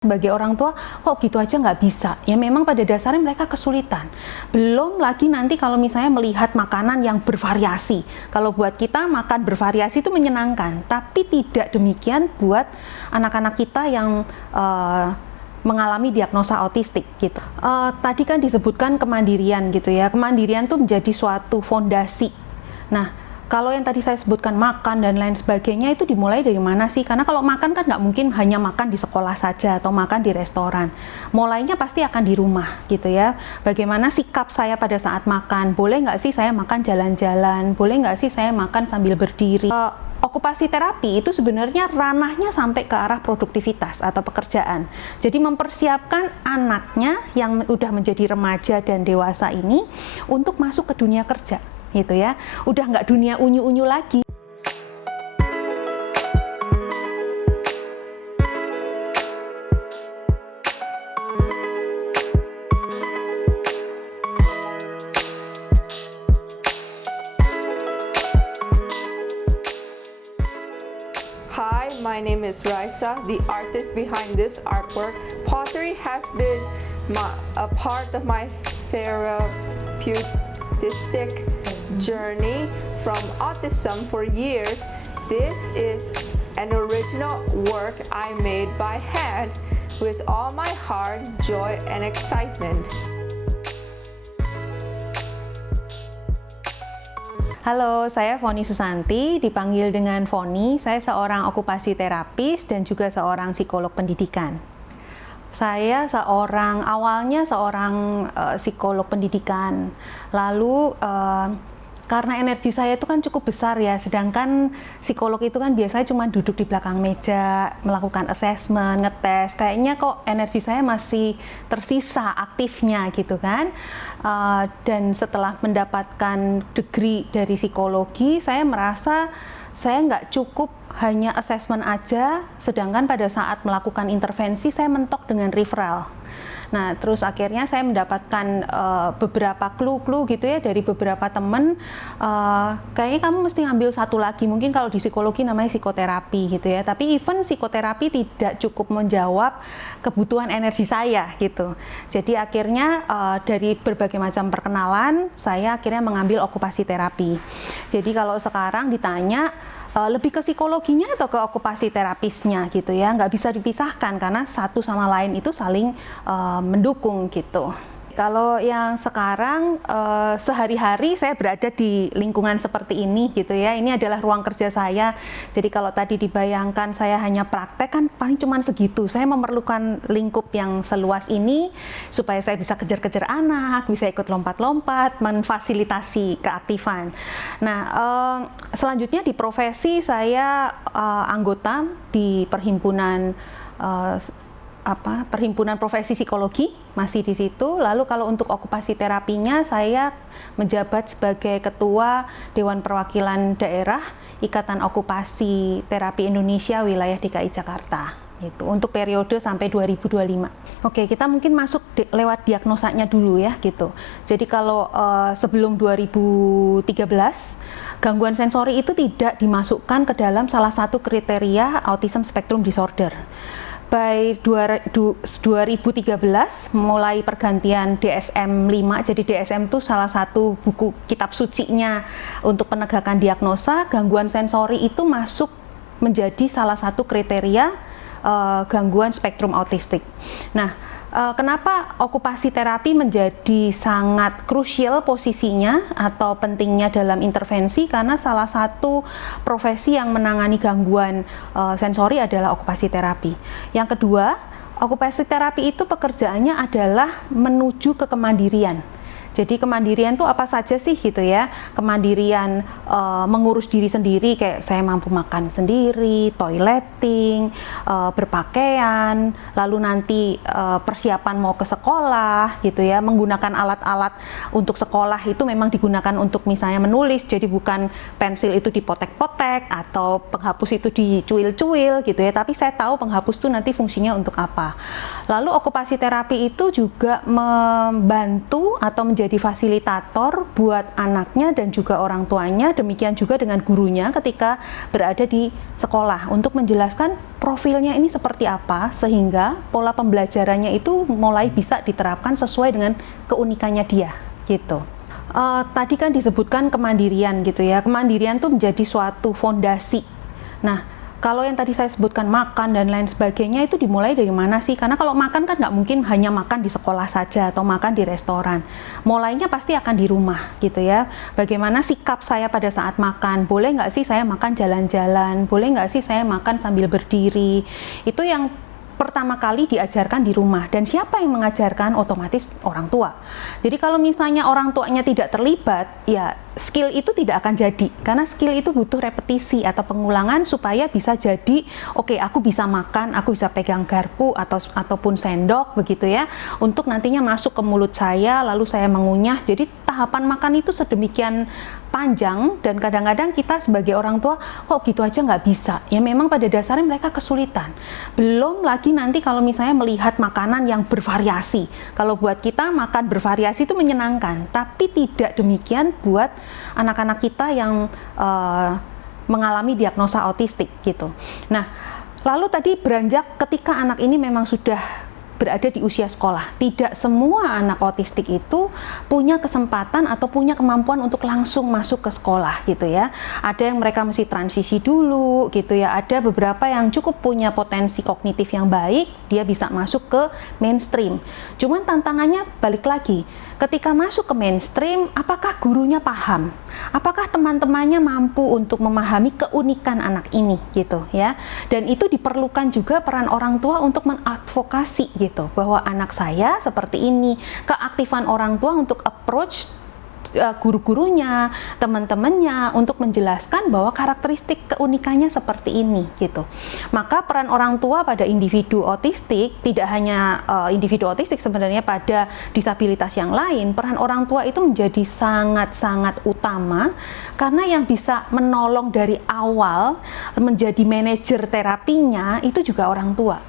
Sebagai orang tua, kok gitu aja nggak bisa? Ya memang pada dasarnya mereka kesulitan. Belum lagi nanti kalau misalnya melihat makanan yang bervariasi. Kalau buat kita makan bervariasi itu menyenangkan, tapi tidak demikian buat anak-anak kita yang mengalami diagnosa autistik gitu. Tadi kan disebutkan kemandirian gitu ya. Kemandirian tuh menjadi suatu fondasi. Nah, kalau yang tadi saya sebutkan makan dan lain sebagainya itu dimulai dari mana sih? Karena kalau makan kan nggak mungkin hanya makan di sekolah saja atau makan di restoran. Mulainya pasti akan di rumah gitu ya. Bagaimana sikap saya pada saat makan? Boleh nggak sih saya makan jalan-jalan? Boleh nggak sih saya makan sambil berdiri? Okupasi terapi itu sebenarnya ranahnya sampai ke arah produktivitas atau pekerjaan. Jadi mempersiapkan anaknya yang udah menjadi remaja dan dewasa ini untuk masuk ke dunia kerja. Gitu ya, udah nggak dunia unyu-unyu lagi. Hi, my name is Raisa, the artist behind this artwork. Pottery has been a part of my therapeutic journey from autism for years. This is an original work I made by hand with all my heart, joy, and excitement. Halo, saya Foni Susanti, dipanggil dengan Foni. Saya seorang okupasi terapis dan juga seorang psikolog pendidikan. Saya awalnya seorang psikolog pendidikan, lalu karena energi saya itu kan cukup besar ya, sedangkan psikolog itu kan biasanya cuma duduk di belakang meja, melakukan assessment, ngetes, kayaknya kok energi saya masih tersisa aktifnya gitu kan. Dan setelah mendapatkan degree dari psikologi, saya merasa saya nggak cukup hanya assessment aja, sedangkan pada saat melakukan intervensi saya mentok dengan referral. Nah, terus akhirnya saya mendapatkan beberapa clue-clue gitu ya dari beberapa teman. Kayaknya kamu mesti ngambil satu lagi, mungkin kalau di psikologi namanya psikoterapi gitu ya. Tapi even psikoterapi tidak cukup menjawab kebutuhan energi saya gitu. Jadi akhirnya dari berbagai macam perkenalan, saya akhirnya mengambil okupasi terapi. Jadi kalau sekarang ditanya, lebih ke psikologinya atau ke okupasi terapisnya gitu ya, nggak bisa dipisahkan karena satu sama lain itu saling mendukung gitu. Kalau yang sekarang sehari-hari saya berada di lingkungan seperti ini gitu ya, ini adalah ruang kerja saya. Jadi kalau tadi dibayangkan saya hanya praktek kan paling cuma segitu, saya memerlukan lingkup yang seluas ini supaya saya bisa kejar-kejar anak, bisa ikut lompat-lompat, memfasilitasi keaktifan. Nah, selanjutnya di profesi saya anggota di perhimpunan Perhimpunan Profesi Psikologi, masih di situ. Lalu kalau untuk okupasi terapinya saya menjabat sebagai Ketua Dewan Perwakilan Daerah Ikatan Okupasi Terapi Indonesia Wilayah DKI Jakarta. Itu untuk periode sampai 2025. Oke, kita mungkin masuk lewat diagnosanya dulu ya gitu. Jadi kalau sebelum 2013 gangguan sensori itu tidak dimasukkan ke dalam salah satu kriteria Autism Spectrum Disorder. By 2013 mulai pergantian DSM-5, jadi DSM itu salah satu buku kitab sucinya untuk penegakan diagnosa, gangguan sensori itu masuk menjadi salah satu kriteria gangguan spektrum autistik. Nah, kenapa okupasi terapi menjadi sangat krusial posisinya atau pentingnya dalam intervensi? Karena salah satu profesi yang menangani gangguan sensori adalah okupasi terapi. Yang kedua, okupasi terapi itu pekerjaannya adalah menuju ke kemandirian. Jadi kemandirian itu apa saja sih gitu ya, kemandirian mengurus diri sendiri, kayak saya mampu makan sendiri, toileting, berpakaian, lalu nanti persiapan mau ke sekolah gitu ya, menggunakan alat-alat untuk sekolah itu memang digunakan untuk misalnya menulis, jadi bukan pensil itu dipotek-potek atau penghapus itu dicuil-cuil gitu ya, tapi saya tahu penghapus itu nanti fungsinya untuk apa. Lalu okupasi terapi itu juga membantu atau menjadi fasilitator buat anaknya dan juga orang tuanya, demikian juga dengan gurunya ketika berada di sekolah untuk menjelaskan profilnya ini seperti apa sehingga pola pembelajarannya itu mulai bisa diterapkan sesuai dengan keunikannya dia gitu. Tadi kan disebutkan kemandirian gitu ya, kemandirian tuh menjadi suatu fondasi. Nah, kalau yang tadi saya sebutkan makan dan lain sebagainya itu dimulai dari mana sih? Karena kalau makan kan nggak mungkin hanya makan di sekolah saja atau makan di restoran. Mulainya pasti akan di rumah gitu ya. Bagaimana sikap saya pada saat makan? Boleh nggak sih saya makan jalan-jalan? Boleh nggak sih saya makan sambil berdiri? Itu yang pertama kali diajarkan di rumah, dan siapa yang mengajarkan? Otomatis orang tua. Jadi kalau misalnya orang tuanya tidak terlibat, ya skill itu tidak akan jadi, karena skill itu butuh repetisi atau pengulangan supaya bisa jadi oke, aku bisa makan, aku bisa pegang garpu ataupun sendok begitu ya, untuk nantinya masuk ke mulut saya lalu saya mengunyah. Jadi tahapan makan itu sedemikian panjang, dan kadang-kadang kita sebagai orang tua kok gitu aja nggak bisa. Ya memang pada dasarnya mereka kesulitan. Belum lagi nanti kalau misalnya melihat makanan yang bervariasi. Kalau buat kita makan bervariasi itu menyenangkan, tapi tidak demikian buat anak-anak kita yang mengalami diagnosa autistik gitu. Nah, lalu tadi beranjak ketika anak ini memang sudah berada di usia sekolah. Tidak semua anak autistik itu punya kesempatan atau punya kemampuan untuk langsung masuk ke sekolah gitu ya. Ada yang mereka mesti transisi dulu gitu ya. Ada beberapa yang cukup punya potensi kognitif yang baik, dia bisa masuk ke mainstream. Cuman tantangannya balik lagi, ketika masuk ke mainstream, apakah gurunya paham? Apakah teman-temannya mampu untuk memahami keunikan anak ini gitu ya. Dan itu diperlukan juga peran orang tua untuk mengadvokasi gitu, bahwa anak saya seperti ini. Keaktifan orang tua untuk approach guru-gurunya, teman-temannya untuk menjelaskan bahwa karakteristik keunikannya seperti ini gitu. Maka peran orang tua pada individu autistik, tidak hanya individu autistik sebenarnya, pada disabilitas yang lain, peran orang tua itu menjadi sangat-sangat utama, karena yang bisa menolong dari awal menjadi manajer terapinya itu juga orang tua.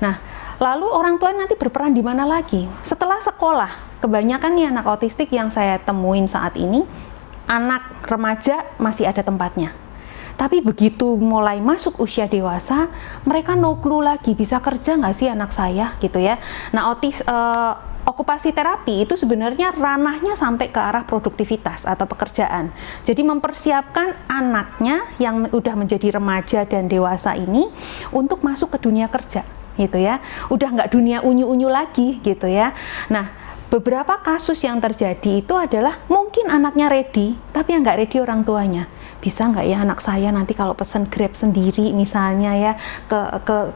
Nah, lalu orang tua nanti berperan di mana lagi? Setelah sekolah, kebanyakan nih anak autistik yang saya temuin saat ini, anak remaja masih ada tempatnya. Tapi begitu mulai masuk usia dewasa, mereka no clue lagi, bisa kerja nggak sih anak saya gitu ya. Nah, okupasi terapi itu sebenarnya ranahnya sampai ke arah produktivitas atau pekerjaan. Jadi mempersiapkan anaknya yang udah menjadi remaja dan dewasa ini untuk masuk ke dunia kerja gitu ya. Udah nggak dunia unyu-unyu lagi gitu ya. Nah, beberapa kasus yang terjadi itu adalah mungkin anaknya ready, tapi yang nggak ready orang tuanya. Bisa nggak ya anak saya nanti kalau pesen Grab sendiri misalnya ya,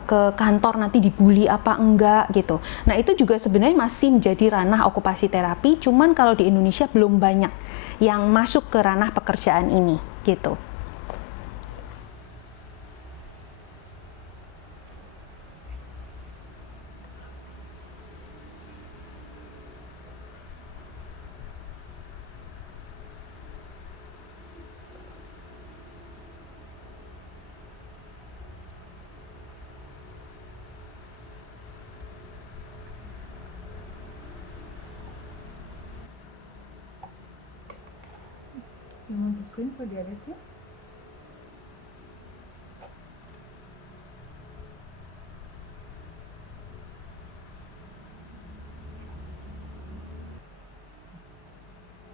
ke kantor nanti dibully apa enggak gitu. Nah, itu juga sebenarnya masih menjadi ranah okupasi terapi, cuman kalau di Indonesia belum banyak yang masuk ke ranah pekerjaan ini gitu. You want the screen for the other two?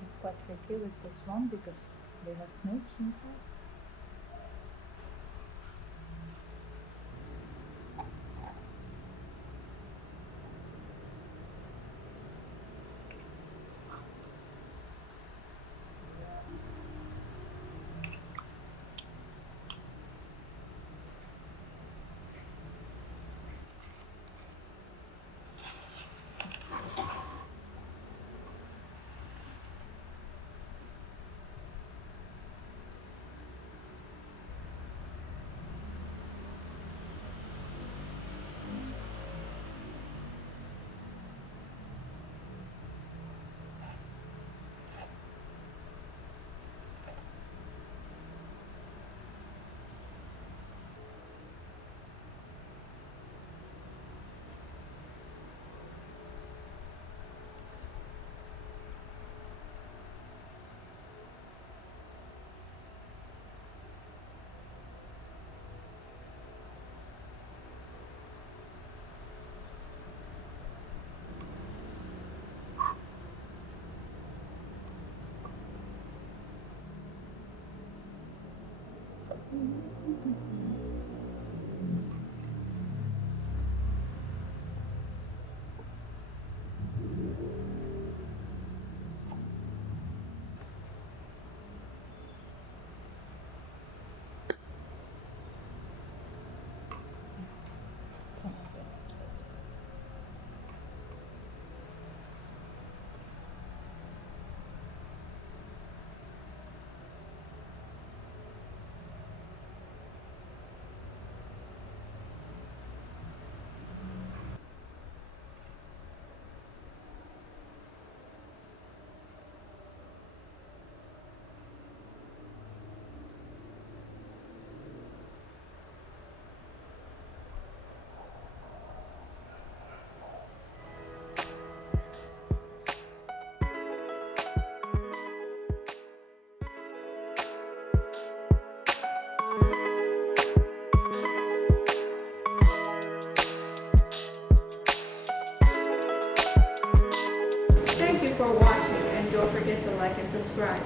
It's quite tricky with this one because they have notes inside. for watching and don't forget to like and subscribe.